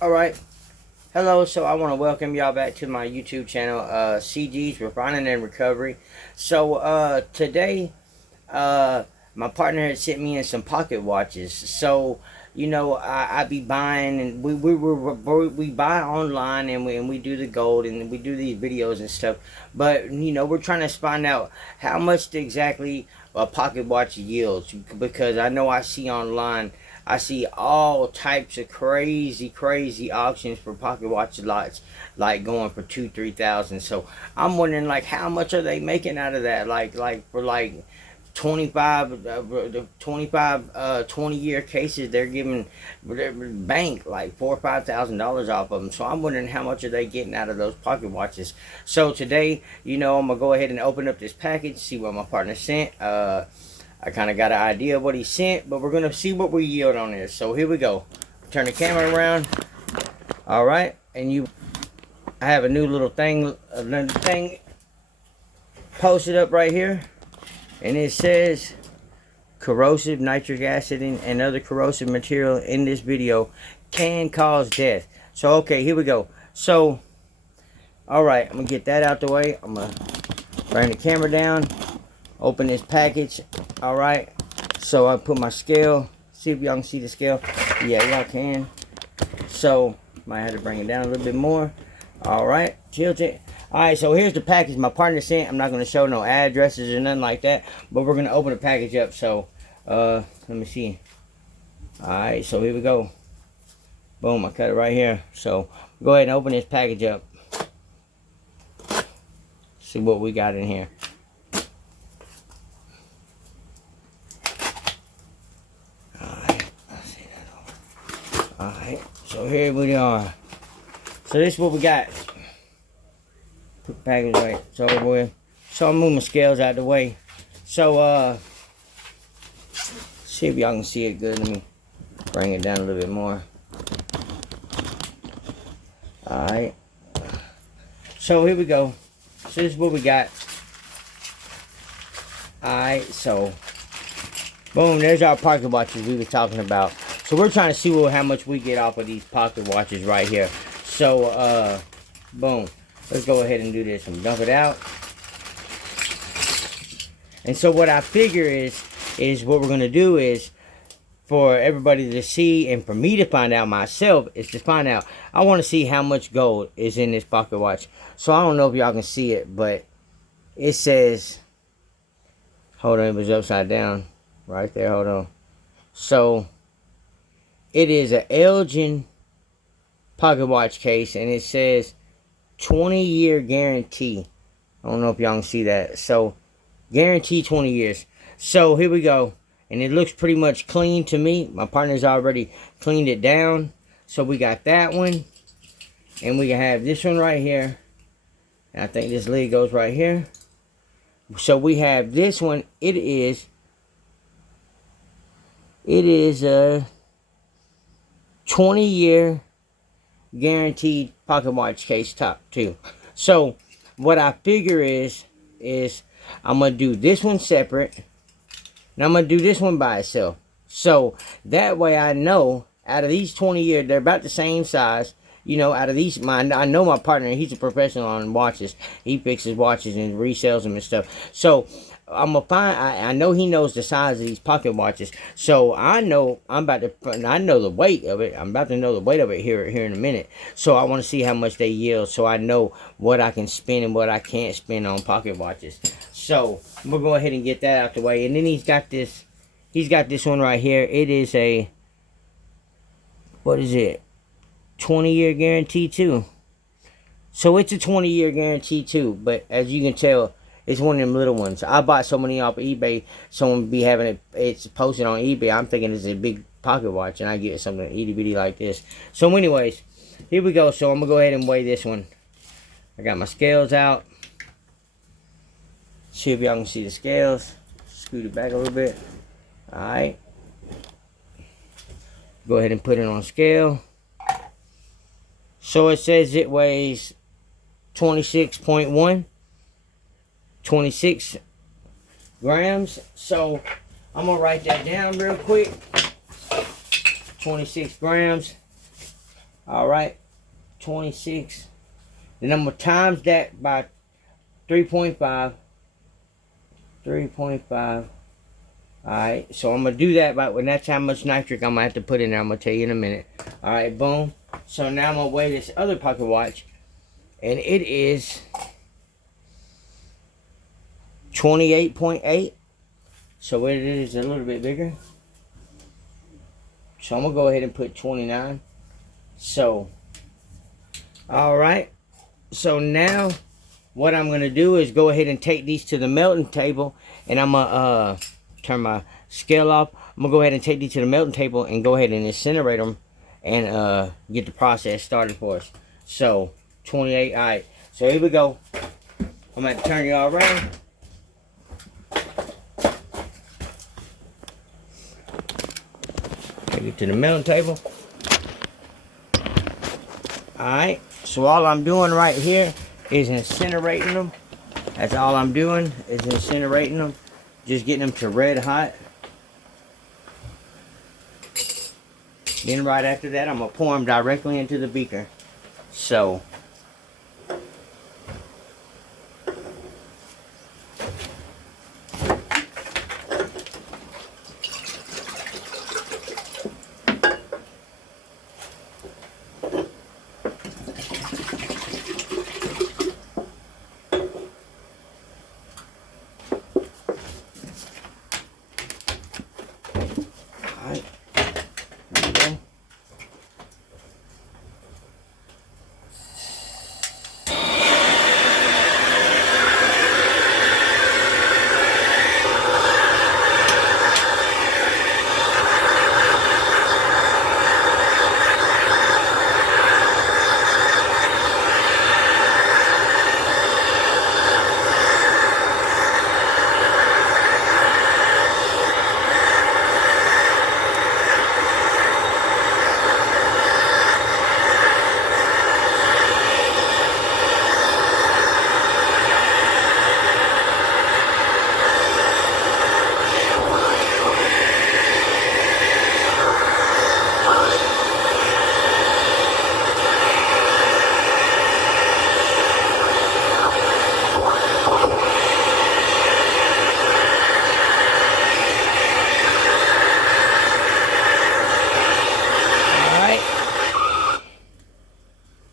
Alright, hello, so I want to welcome y'all back to my YouTube channel, CG's Refining and Recovery. So, today, my partner had sent me in some pocket watches. So, I be buying, and we buy online, and we do the gold, and we do these videos and stuff. But, we're trying to find out how much exactly a pocket watch yields, because I know I see online, I see all types of crazy auctions for pocket watch lots, like going for 2-3 thousand. So I'm wondering, like, how much are they making out of that? Like for like 20-year cases, they're giving their bank like $4 or $5 thousand off of them. So I'm wondering how much are they getting out of those pocket watches. So today, I'm gonna go ahead and open up this package, see what my partner sent. I kind of got an idea of what he sent, but we're going to see what we yield on this. So here we go. Turn the camera around. All right. And I have a new little thing, another thing posted up right here. And it says, corrosive nitric acid and other corrosive material in this video can cause death. So, okay, here we go. So, all right, I'm going to get that out the way. I'm going to bring the camera down. Open this package. All right, so I put my scale. See if y'all can see the scale. Yeah, y'all can. So might have to bring it down a little bit more. All right, tilt it. All right, so here's the package my partner sent. I'm not going to show no addresses or nothing like that, but we're going to open the package up. So let me see. All right, so here we go. Boom, I cut it right here. So go ahead and open this package up. See what we got in here. Alright, so here we are. So this is what we got. Put the package right. So I'm moving my scales out of the way. So see if y'all can see it good. Let me bring it down a little bit more. Alright. So here we go. So this is what we got. Alright, so boom, there's our pocket watches we were talking about. So we're trying to see how much we get off of these pocket watches right here. So, boom. Let's go ahead and do this and dump it out. And so what I figure is what we're going to do is, for everybody to see and for me to find out myself, is to find out, I want to see how much gold is in this pocket watch. So I don't know if y'all can see it, but it says, hold on, it was upside down. Right there, hold on. So it is an Elgin pocket watch case, and it says 20-year guarantee. I don't know if y'all can see that. So guarantee 20 years. So here we go. And it looks pretty much clean to me. My partner's already cleaned it down. So we got that one. And we can have this one right here. And I think this lid goes right here. So we have this one. It is a 20-year guaranteed pocket watch case top too. So what I figure is I'm going to do this one separate. And I'm going to do this one by itself. So that way I know out of these 20 years, they're about the same size. Out of these, I know my partner, he's a professional on watches. He fixes watches and resells them and stuff. So I'm gonna find. I know he knows the size of these pocket watches. So I know I know the weight of it. I'm about to know the weight of it here in a minute. So I want to see how much they yield, so I know what I can spend and what I can't spend on pocket watches. So I'm gonna go ahead and get that out the way. And then he's got this. He's got this one right here. It is a, what is it? 20-year guarantee too. So it's a 20-year guarantee too, but as you can tell, it's one of them little ones. I bought so many off of eBay. Someone be having it, it's posted on eBay. I'm thinking it's a big pocket watch, and I get something itty bitty like this. So anyways, here we go. So I'm gonna go ahead and weigh this one. I got my scales out. See if y'all can see the scales. Scoot it back a little bit. Alright. Go ahead and put it on scale. So it says it weighs 26.1, 26 grams. So I'm going to write that down real quick. 26 grams. All right, 26. Then I'm gonna times that by 3.5. 3.5. Alright, so I'm gonna do that by when that's how much nitric I'm gonna have to put in there. I'm gonna tell you in a minute. Alright, boom. So now I'm gonna weigh this other pocket watch, and it is 28.8. So it is a little bit bigger. So I'm gonna go ahead and put 29. So, alright. So now what I'm gonna do is go ahead and take these to the melting table, and I'm gonna turn my scale off. I'm gonna go ahead and take these to the melting table and go ahead and incinerate them and get the process started for us. So 28. Alright, so here we go. I'm gonna turn y'all around. Take it to the melting table. Alright, so all I'm doing right here is incinerating them. That's all I'm doing is incinerating them. Just getting them to red hot. Then right after that, I'm going to pour them directly into the beaker. So, alright, there we go.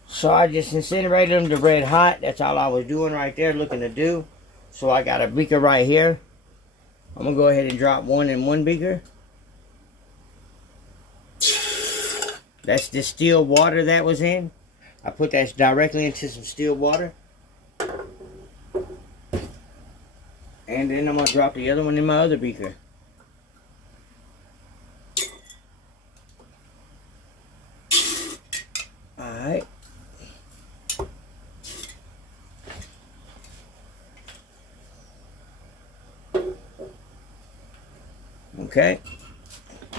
So I just incinerated them to red hot. That's all I was doing right there, looking to do. So I got a beaker right here. I'm going to go ahead and drop one in one beaker. That's the still water that was in. I put that directly into some still water. And then I'm going to drop the other one in my other beaker. Alright. Okay.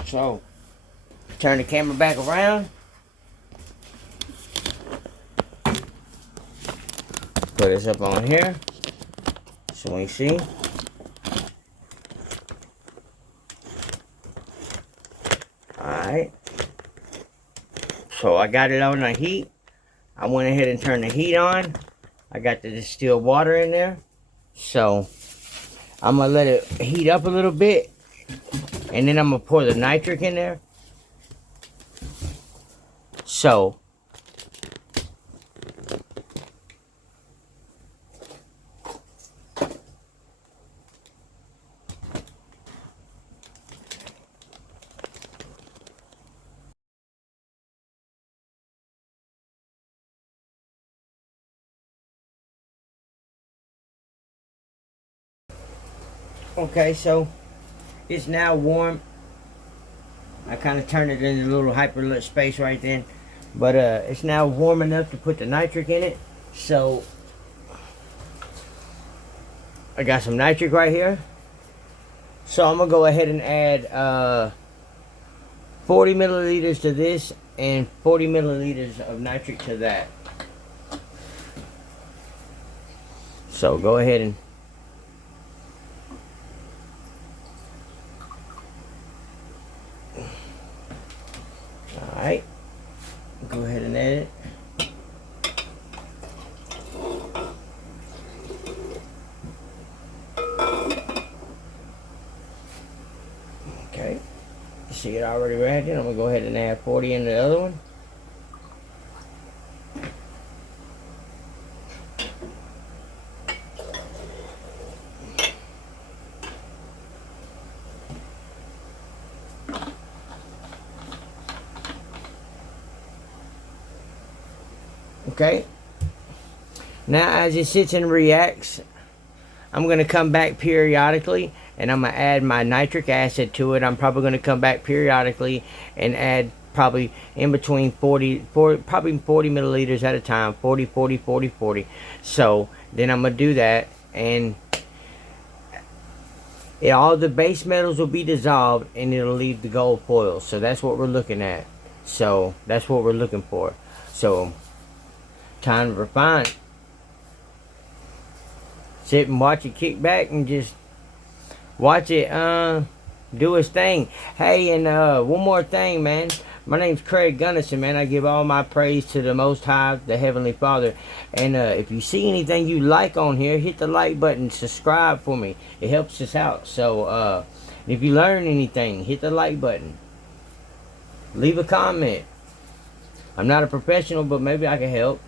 So, turn the camera back around. Put this up on here. So we see. Alright. So I got it on the heat. I went ahead and turned the heat on. I got the distilled water in there. So I'm going to let it heat up a little bit. And then I'm going to pour the nitric in there. So okay, so it's now warm. I kind of turned it in a little hyperlit space right then. But it's now warm enough to put the nitric in it. So I got some nitric right here. So I'm going to go ahead and add 40 milliliters to this and 40 milliliters of nitric to that. So go ahead and alright. Go ahead and add it. Okay. You see it already ready. I'm going to go ahead and add 40 in the other one. Okay. Now as it sits and reacts, I'm going to come back periodically and I'm going to add my nitric acid to it. I'm probably going to come back periodically and add probably in between 40 milliliters at a time. 40, 40, 40, 40. So then I'm going to do that, and all the base metals will be dissolved and it'll leave the gold foil. So that's what we're looking at. So that's what we're looking for. So time to refine. Sit and watch it kick back and just watch it do its thing. Hey, and one more thing, man. My name's Craig Gunnison, man. I give all my praise to the Most High, the Heavenly Father. And if you see anything you like on here, hit the like button, subscribe for me. It helps us out. So if you learn anything, hit the like button. Leave a comment. I'm not a professional, but maybe I can help.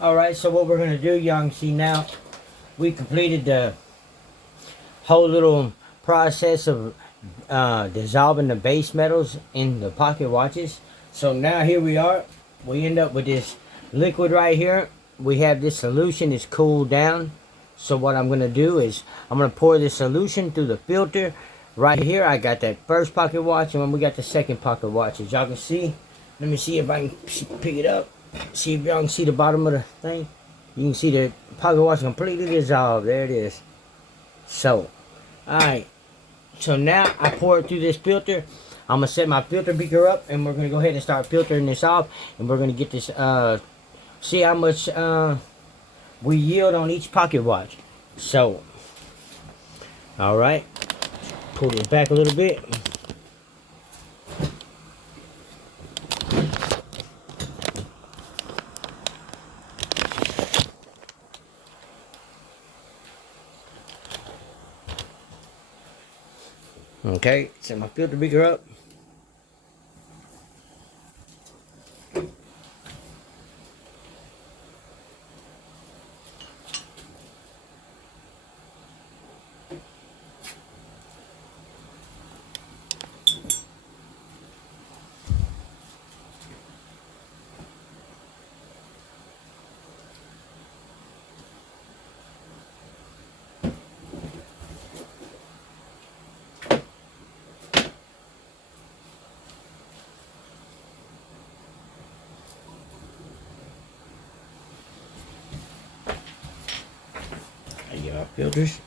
Alright, so what we're going to do, y'all can see now, we completed the whole little process of dissolving the base metals in the pocket watches. So now here we are. We end up with this liquid right here. We have this solution. It's cooled down. So what I'm going to do is I'm going to pour this solution through the filter. Right here I got that first pocket watch, and then we got the second pocket watch. As y'all can see, let me see if I can pick it up. See if y'all can see the bottom of the thing. You can see the pocket watch completely dissolved. There it is. So, alright. So now I pour it through this filter. I'm going to set my filter beaker up, and we're going to go ahead and start filtering this off. And we're going to get this, see how much we yield on each pocket watch. So, alright. Pull this back a little bit. Okay, set my filter beaker up. I get our filters.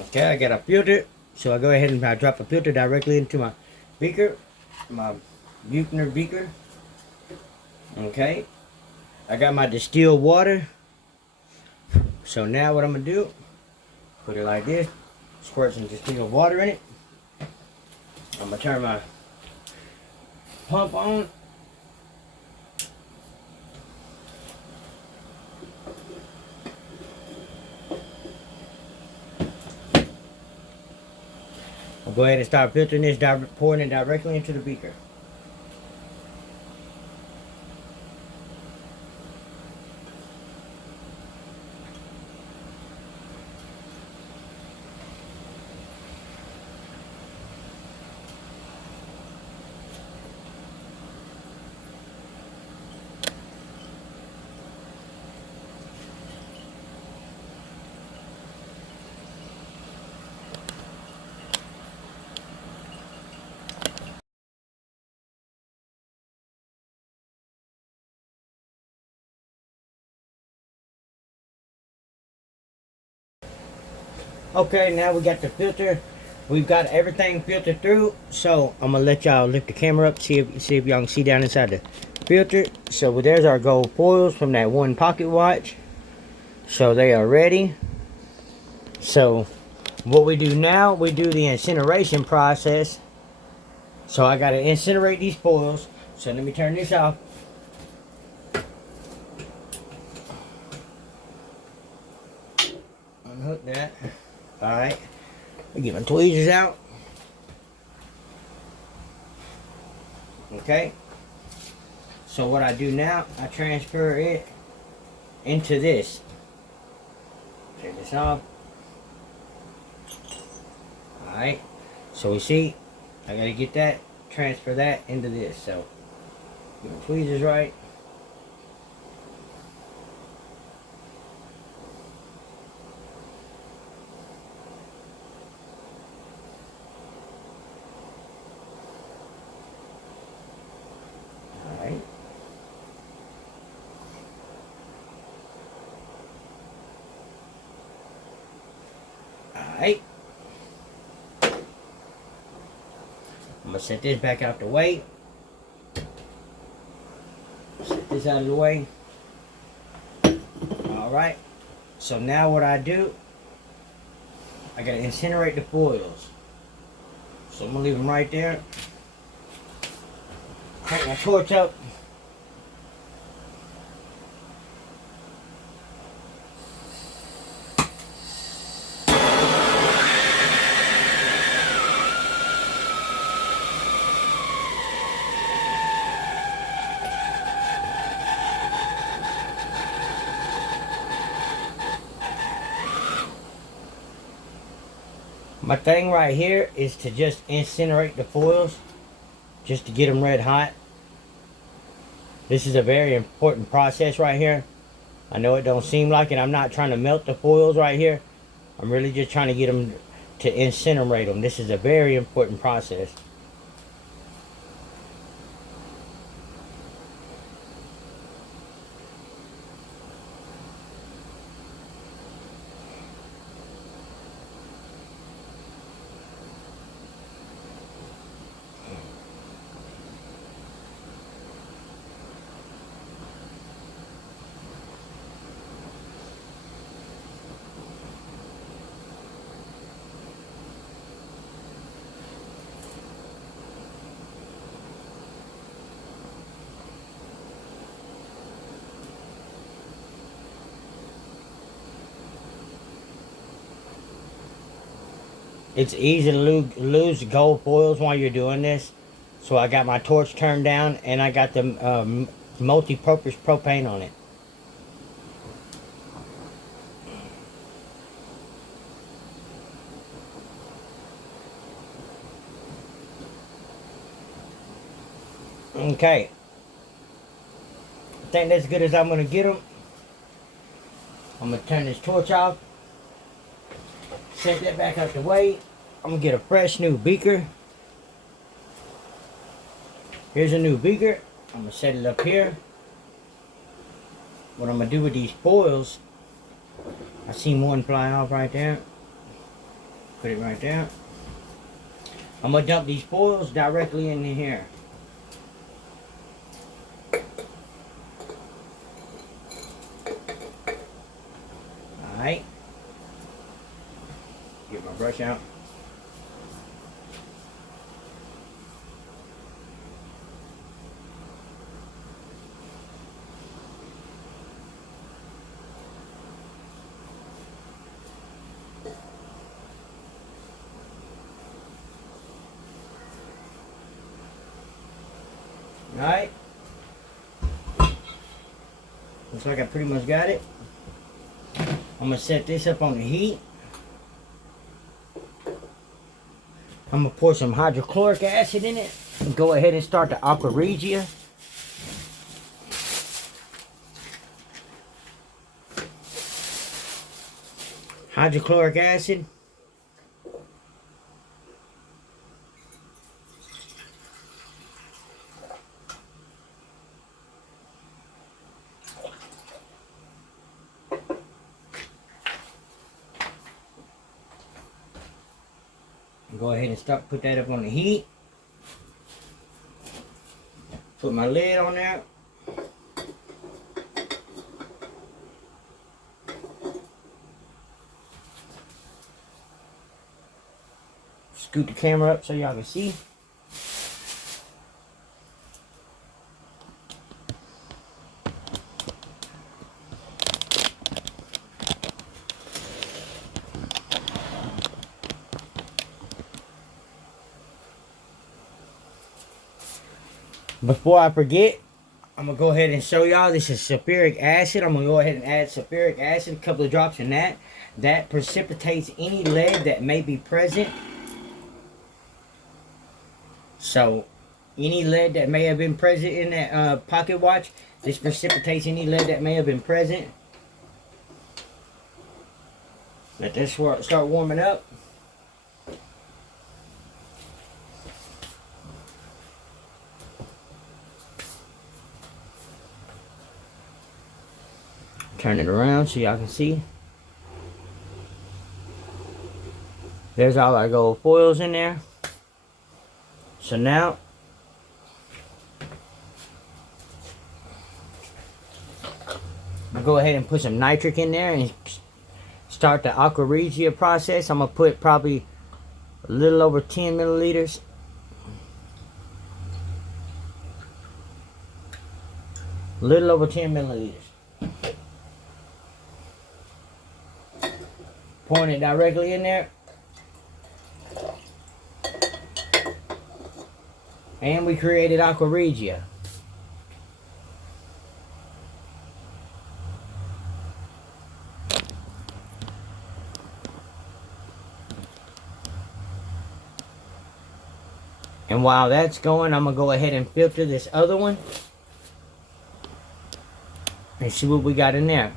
Okay, I got a filter, so I go ahead and I drop a filter directly into my beaker, my Buchner beaker. Okay, I got my distilled water. So now what I'm gonna do, put it like this, squirt some distilled water in it. I'm gonna turn my pump on. I'll go ahead and start filtering this, pouring it directly into the beaker. Okay, now we got the filter. We've got everything filtered through. So I'm gonna let y'all lift the camera up, see if y'all can see down inside the filter. So there's our gold foils from that one pocket watch. So they are ready. So what we do now, we do the incineration process. So I gotta incinerate these foils. So let me turn this off. Unhook that. Alright. Get my tweezers out. Okay. So what I do now, I transfer it into this. Take this off. Alright. So we see, I gotta get that, transfer that into this. So get my tweezers right. Alright. Alright. I'm gonna set this back out the way. Set this out of the way. Alright. So now what I do, I gotta incinerate the foils. So I'm gonna leave them right there. Crank my torch up. My thing right here is to just incinerate the foils, just to get them red hot. This is a very important process right here. I know it don't seem like it. I'm not trying to melt the foils right here. I'm really just trying to get them to incinerate them. This is a very important process. It's easy to lose gold foils while you're doing this. So I got my torch turned down and I got the multi-purpose propane on it. Okay. I think that's as good as I'm going to get them. I'm going to turn this torch off. Set that back out the way. I'm going to get a fresh new beaker. Here's a new beaker. I'm going to set it up here. What I'm going to do with these foils, I seen one fly off right there. Put it right there. I'm going to dump these foils directly in here. Alright. Get my brush out. Alright. Looks like I pretty much got it. I'm going to set this up on the heat. I'm going to pour some hydrochloric acid in it. And go ahead and start the aqua regia. Hydrochloric acid. Go ahead and put that up on the heat. Put my lid on there. Scoot the camera up so y'all can see. Before I forget, I'm going to go ahead and show y'all this is sulfuric acid. I'm going to go ahead and add sulfuric acid, a couple of drops in that. That precipitates any lead that may be present. So, any lead that may have been present in that pocket watch, this precipitates any lead that may have been present. Let this start warming up. Turn it around so y'all can see. There's all our gold foils in there. So now, I'm gonna go ahead and put some nitric in there and start the aqua regia process. I'm gonna put probably a little over 10 milliliters. A little over 10 milliliters. Pouring it directly in there. And we created aqua regia. And while that's going, I'm going to go ahead and filter this other one. And see what we got in there.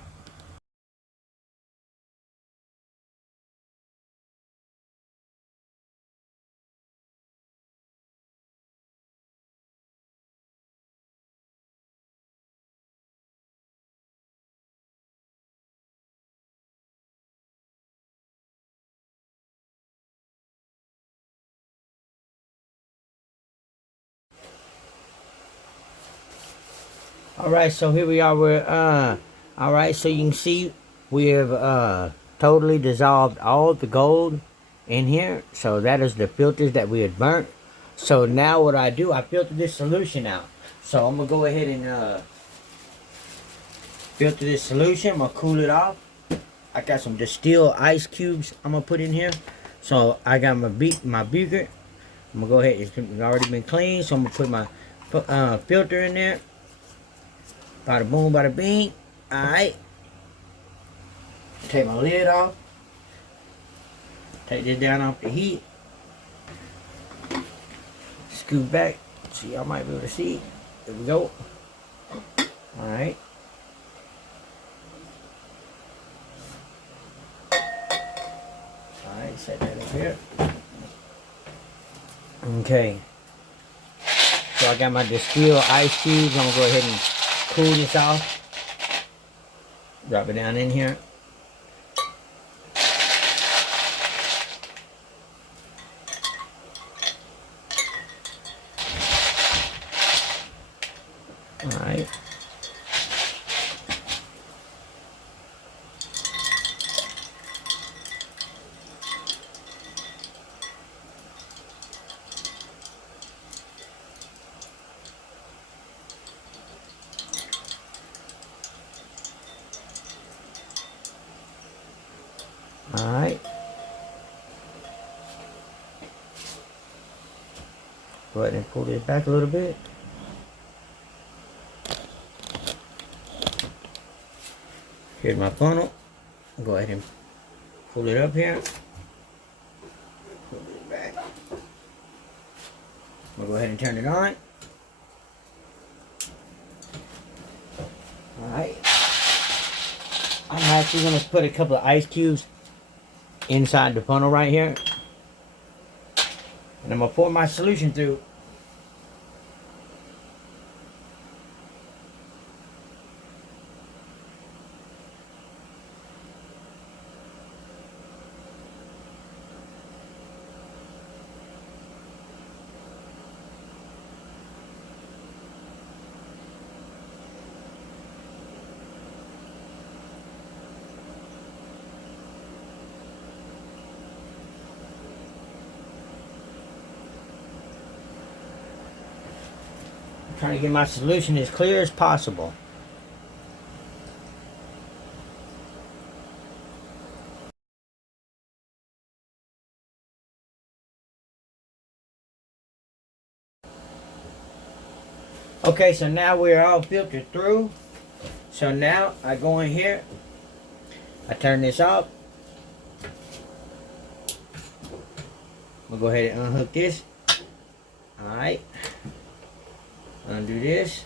Alright, so here we are. Alright, so you can see we have totally dissolved all the gold in here. So that is the filters that we had burnt. So now what I do, I filter this solution out. So I'm going to go ahead and filter this solution. I'm going to cool it off. I got some distilled ice cubes I'm going to put in here. So I got my beaker. I'm gonna go ahead. It's already been cleaned, so I'm gonna put my filter in there. Bada boom, bada bing. All right. Take my lid off. Take this down off the heat. Scoot back so y'all might be able to see. There we go. All right. All right. Set that up here. Okay. So I got my distilled ice cubes. I'm gonna go ahead and cool this off. Drop it down in here. Alright. Alright. Go ahead and pull this back a little bit. Here's my funnel. Go ahead and pull it up here. Pull it back. We'll go ahead and turn it on. Alright. I'm actually going to put a couple of ice cubes inside the funnel right here. And I'm going to pour my solution through. Trying to get my solution as clear as possible. Okay, so now we're all filtered through. So now I go in here, I turn this off. We'll go ahead and unhook this. Alright. Undo this.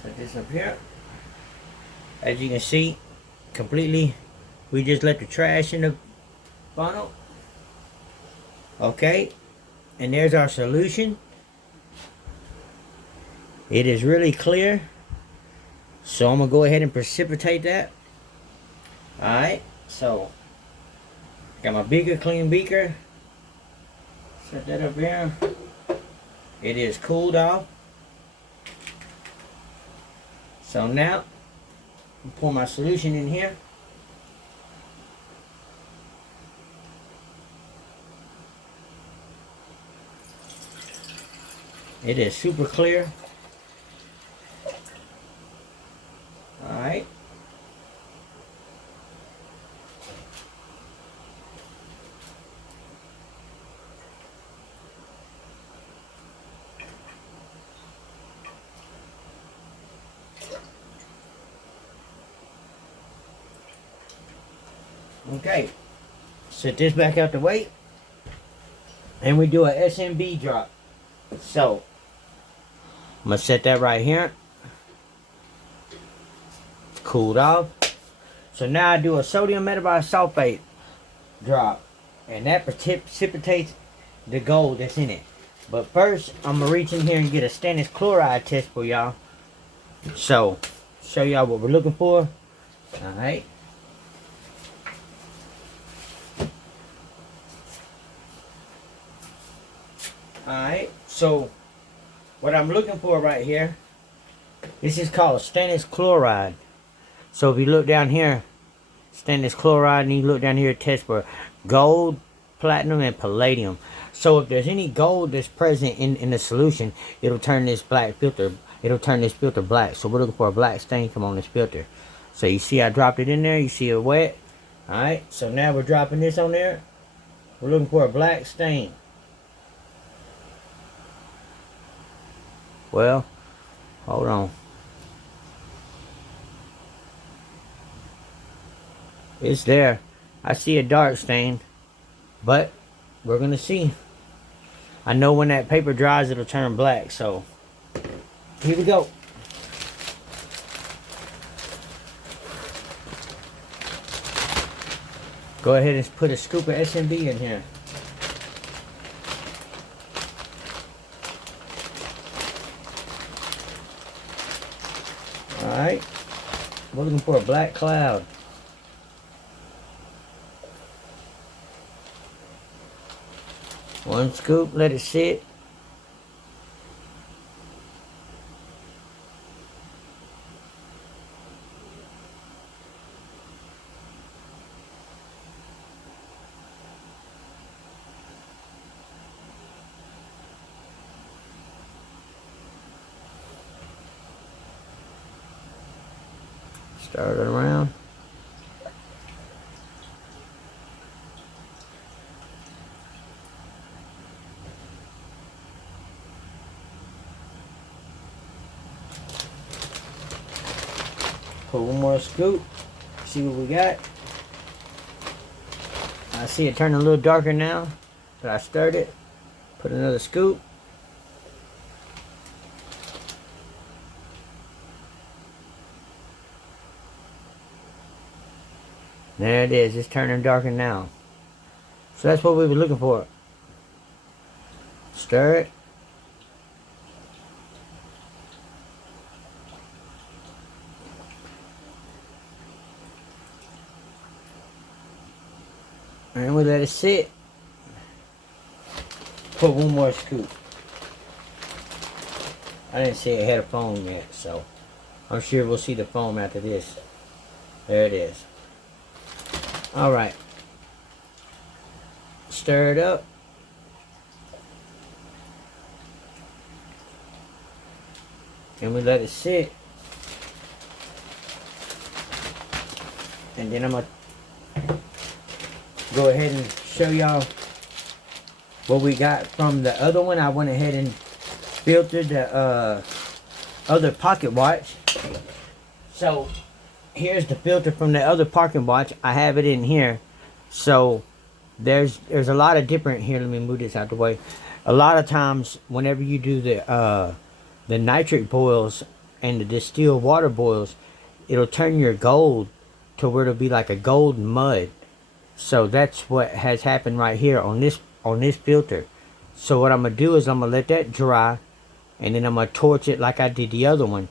Set this up here. As you can see, completely, we just let the trash in the funnel. Okay, and there's our solution. It is really clear. So I'm gonna go ahead and precipitate that. Alright, so got my beaker, clean beaker. Set that up here. It is cooled off. So now, I'll pour my solution in here. It is super clear. Alright. Okay, set this back out the way, and we do a SMB drop. So, I'm gonna set that right here. It's cooled off. So now I do a sodium metabisulfate drop, and that precipitates the gold that's in it. But first, I'm gonna reach in here and get a stannous chloride test for y'all. So, show y'all what we're looking for. All right. Alright, so what I'm looking for right here, this is called stannous chloride. So if you look down here, stannous chloride, and you look down here, it tests for gold, platinum, and palladium. So if there's any gold that's present in the solution, it'll turn this black filter, it'll turn this filter black. So we're looking for a black stain come on this filter. So you see I dropped it in there, you see it wet. Alright, so now we're dropping this on there. We're looking for a black stain. Well, hold on. It's there. I see a dark stain, but we're gonna see. I know when that paper dries, it'll turn black. So here we go. Go ahead and put a scoop of SMB in here. Alright. We're looking for a black cloud. One scoop, let it sit. Start it around. Put one more scoop. See what we got. I see it turning a little darker now, but I stirred it. Put another scoop. There it is. It's turning darker now. So that's what we were looking for. Stir it. And we let it sit. Put one more scoop. I didn't see it had a foam yet, so I'm sure we'll see the foam after this. There it is. Alright. Stir it up. And we let it sit. And then I'm going to go ahead and show y'all what we got from the other one. I went ahead and filtered the other pocket watch. So here's the filter from the other pocket watch. I have it in here. So there's a lot of different, here, let me move this out the way. A lot of times whenever you do the nitric boils and the distilled water boils, it'll turn your gold to where it'll be like a gold mud. So that's what has happened right here on this filter. So what I'm gonna do is I'm gonna let that dry, and then I'm gonna torch it like I did the other one.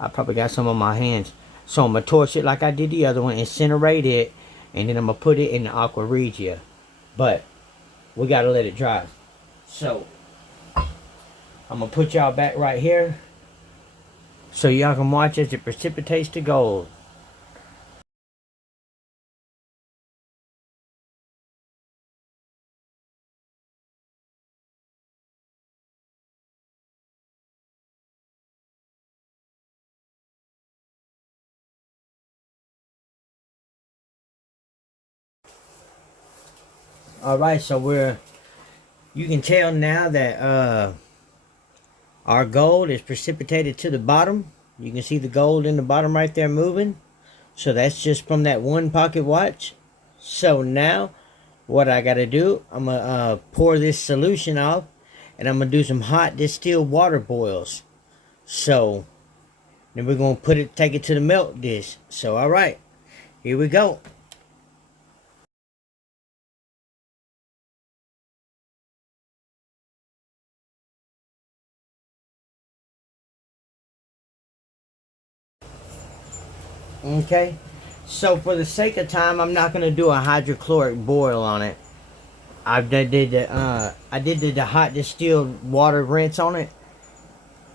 I probably got some on my hands. So I'm gonna torch it like I did the other one, incinerate it, and then I'm gonna put it in the aqua regia. But we gotta let it dry. So I'm gonna put y'all back right here so y'all can watch as it precipitates to gold. Alright, so you can tell now that our gold is precipitated to the bottom. You can see the gold in the bottom right there moving. So that's just from that one pocket watch. So now what I gotta do, I'm gonna pour this solution off, and I'm gonna do some hot distilled water boils. So then we're gonna take it to the melt dish. So alright, here we go. Okay, so for the sake of time, I'm not gonna do a hydrochloric boil on it. I did the hot distilled water rinse on it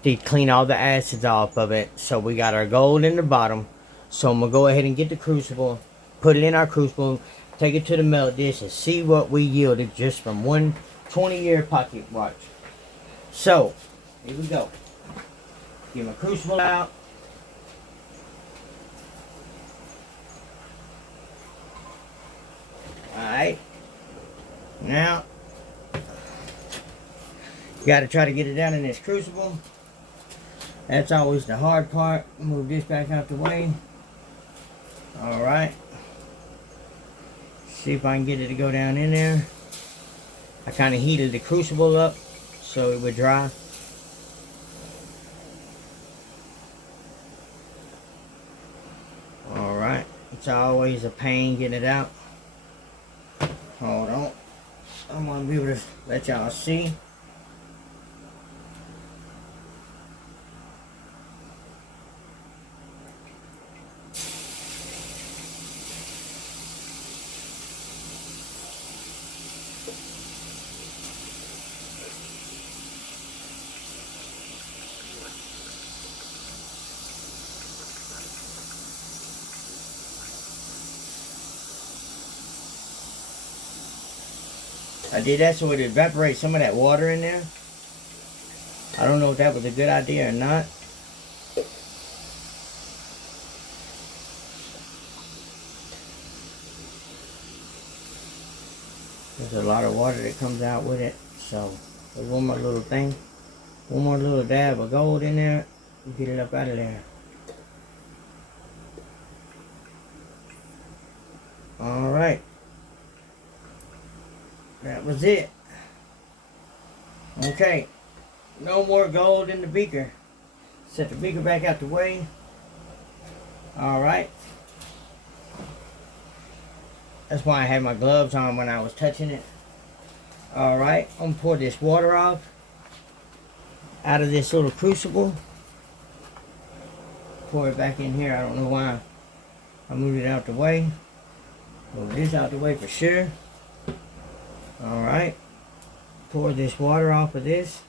to clean all the acids off of it. So we got our gold in the bottom. So I'm gonna go ahead and get the crucible, put it in our crucible, take it to the melt dish, and see what we yielded just from one 20-year pocket watch. So here we go. Get my crucible out. now, you got to try to get it down in this crucible. That's always the hard part. Move this back out the way. Alright. See if I can get it to go down in there. I kind of heated the crucible up so it would dry. Alright. It's always a pain getting it out. Hold on. I'm going to be able to let y'all see. I did that so it evaporates some of that water in there. I don't know if that was a good idea or not. There's a lot of water that comes out with it. So there's one more little thing. One more little dab of gold in there. Get it up out of there. Alright. That was it. Okay. No more gold in the beaker. Set the beaker back out the way. Alright. That's why I had my gloves on when I was touching it. Alright. I'm going to pour this water off out of this little crucible. Pour it back in here. I don't know why I moved it out the way. Move this out the way for sure. Alright, pour this water off of this.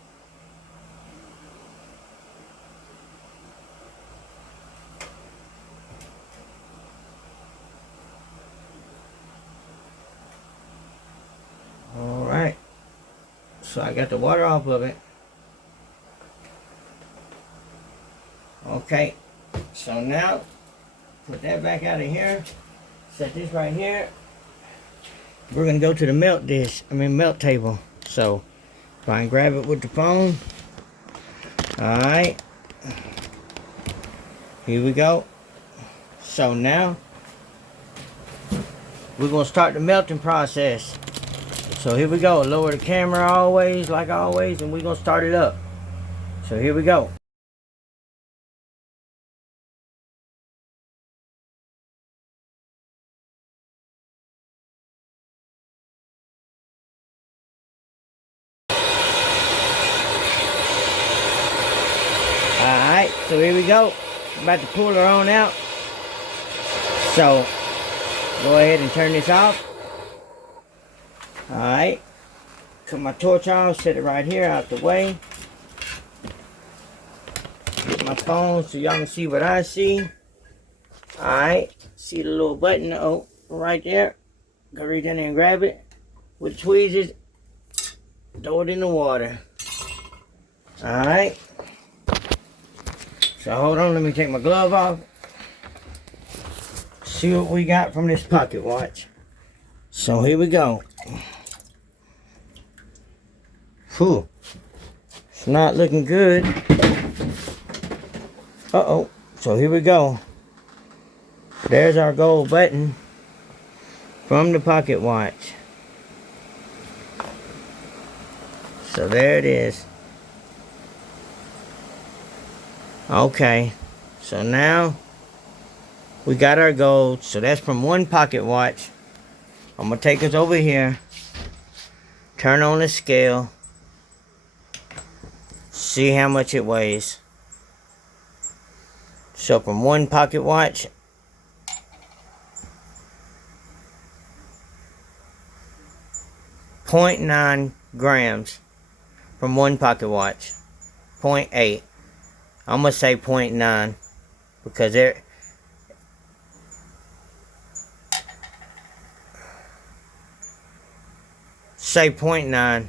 Alright, so I got the water off of it. Okay, so now put that back out of here. Set this right here. We're gonna go to the melt table. So if I can grab it with the phone. Alright. Here we go. So now we're gonna start the melting process. So here we go. Lower the camera always, like always, and we're gonna start it up. So here we go. Alright, so here we go. About to pull her on out. So, go ahead and turn this off. Alright. Cut my torch off, set it right here out the way. Get my phone so y'all can see what I see. Alright. See the little button right there. Go right down there and grab it. With tweezers. Throw it in the water. Alright. So hold on, let me take my glove off. See what we got from this pocket watch. So here we go. Whew. It's not looking good. Uh-oh. So here we go. There's our gold button from the pocket watch. So there it is. Okay, so now we got our gold. So that's from one pocket watch. I'm gonna take us over here, turn on the scale, see how much it weighs. So from one pocket watch, .9 grams from one pocket watch. 0.8. I'm gonna say 0.9 because they're say 0.9.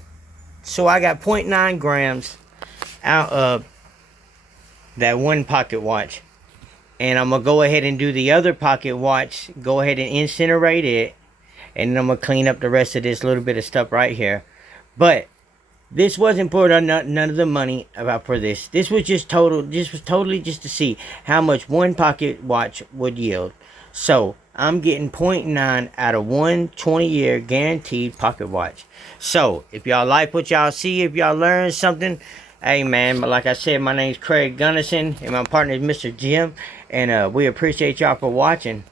So I got 0.9 grams out of that one pocket watch. And I'm gonna go ahead and do the other pocket watch. Go ahead and incinerate it. and then I'm gonna clean up the rest of this little bit of stuff right here. But this wasn't for none of the money about for this. This was just total. This was totally just to see how much one pocket watch would yield. So I'm getting 0.9 out of one 20-year guaranteed pocket watch. So if y'all like what y'all see, if y'all learn something, hey man. But like I said, my name's Craig Gunnison, and my partner is Mr. Jim, and we appreciate y'all for watching.